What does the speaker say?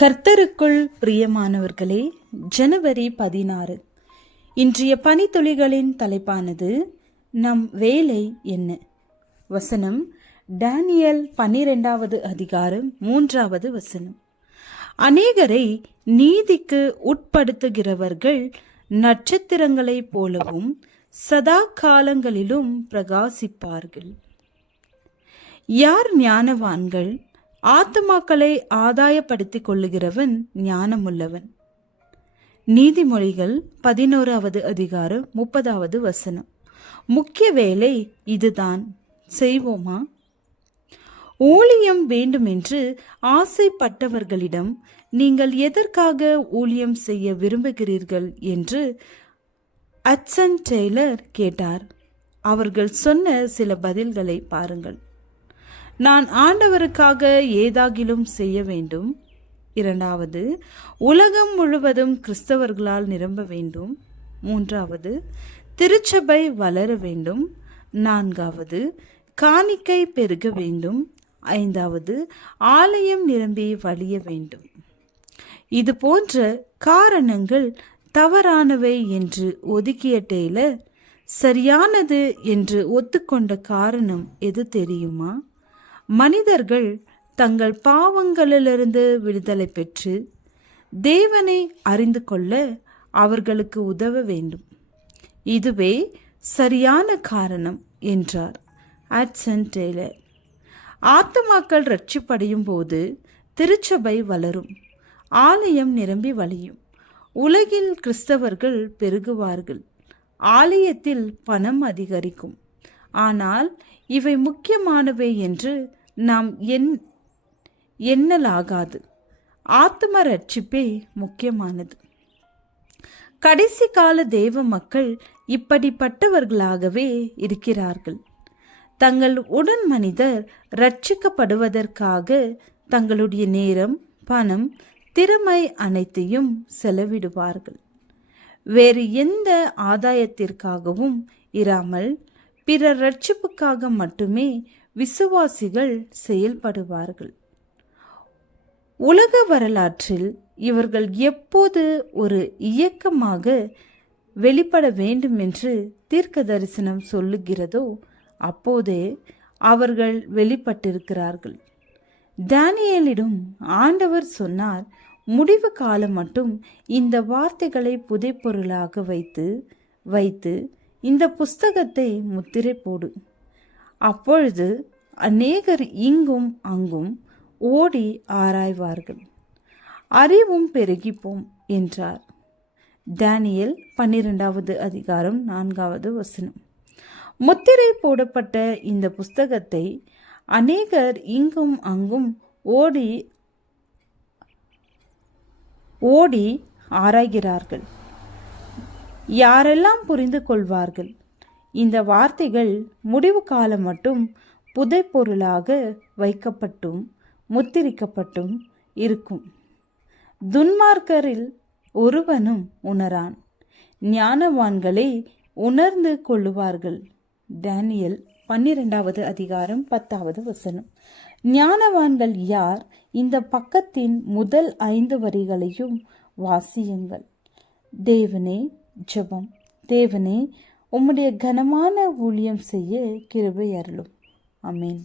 கர்த்தருக்குள் பிரியமானவர்களே, ஜனவரி 16 இன்றைய பனித்துளிகளின் தலைப்பானது நம் வேலை என்ன. வசனம் தானியேல் 12வது அதிகாரம் 3வது வசனம். அநேகரை நீதிக்கு உட்படுத்துகிறவர்கள் நட்சத்திரங்களைப் போலவும் சதா காலங்களிலும் பிரகாசிப்பார்கள். யார் ஞானவான்கள்? ஆத்துமாக்களை ஆதாயப்படுத்திக் கொள்ளுகிறவன் ஞானமுள்ளவன். நீதிமொழிகள் 11வது அதிகாரம் 30வது வசனம். முக்கிய வேலை இதுதான், செய்வோமா? ஊழியம் வேண்டுமென்று ஆசைப்பட்டவர்களிடம் நீங்கள் எதற்காக ஊழியம் செய்ய விரும்புகிறீர்கள் என்று ஹட்சன் டெய்லர் கேட்டார். அவர்கள் சொன்ன சில பதில்களை பாருங்கள். நான் ஆண்டவருக்காக ஏதாகிலும் செய்ய வேண்டும். 2வது, உலகம் முழுவதும் கிறிஸ்தவர்களால் நிரம்ப வேண்டும். 3வது, திருச்சபை வளர வேண்டும். 4வது, காணிக்கை பெருக வேண்டும். 5வது, ஆலயம் நிரம்பி வழிய வேண்டும். இது போன்ற காரணங்கள் தவறானவை என்று ஒதுக்கிய டெய்லர் சரியானது என்று ஒத்துக்கொண்ட காரணம் எது தெரியுமா? மனிதர்கள் தங்கள் பாவங்களிலிருந்து விடுதலை பெற்று தேவனை அறிந்து கொள்ள அவர்களுக்கு உதவ வேண்டும். இதுவே சரியான காரணம் என்றார் ஹட்சன் டெய்லர். ஆத்துமாக்கள் ரட்சிப்படையும் போது திருச்சபை வளரும், ஆலயம் நிரம்பி வழியும், உலகில் கிறிஸ்தவர்கள் பெருகுவார்கள், ஆலயத்தில் பணம் அதிகரிக்கும். ஆனால் இவை முக்கியமானவை என்று நாம் எண்ணலாகாது. ஆத்தும ரட்சிப்பே முக்கியமானது. கடைசி கால தேவ மக்கள் இப்படிப்பட்டவர்களாகவே இருக்கிறார்கள். தங்கள் உடன் மனிதர் ரட்சிக்கப்படுவதற்காக தங்களுடைய நேரம், பணம், திறமை அனைத்தையும் செலவிடுவார்கள். வேறு எந்த ஆதாயத்திற்காகவும் இராமல் பிறர் ரட்சிப்புக்காக மட்டுமே விசுவாசிகள் செயல்படுவார்கள். உலக வரலாற்றில் இவர்கள் எப்போது ஒரு இயக்கமாக வெளிப்பட வேண்டும் என்று தீர்க்க தரிசனம் சொல்லுகிறதோ அப்போதே அவர்கள் வெளிப்பட்டிருக்கிறார்கள். தானியேலிடம் ஆண்டவர் சொன்னார், முடிவு காலம் மட்டும் இந்த வார்த்தைகளை புதைப்பொருளாக வைத்து இந்த புஸ்தகத்தை முத்திரை போடு. அப்பொழுது அநேகர் இங்கும் அங்கும் ஓடி ஆராய்வார்கள், அறிவும் பெருகிப்போம் என்றார். தானியேல் 12வது அதிகாரம் 4வது வசனம். முத்திரை போடப்பட்ட இந்த புஸ்தகத்தை அநேகர் இங்கும் அங்கும் ஓடி ஆராய்கிறார்கள். யாரெல்லாம் புரிந்து கொள்வார்கள்? இந்த வார்த்தைகள் முடிவு காலம் மட்டும் புதைப்பொருளாக வைக்கப்பட்டும் முத்திரிக்கப்பட்டும் இருக்கும். துன்மார்க்கரில் ஒருவனும் உணரான், ஞானவான்களை உணர்ந்து கொள்ளுவார்கள். தானியேல் 12வது அதிகாரம் 10வது வசனம். ஞானவான்கள் யார்? இந்த பக்கத்தின் முதல் 5 வரிகளையும் வாசியுங்கள். தேவனே, ஜெபம். தேவனே, உம்முடைய கனமான ஊழியம் செய்ய கிருபை அருளும். ஆமென்.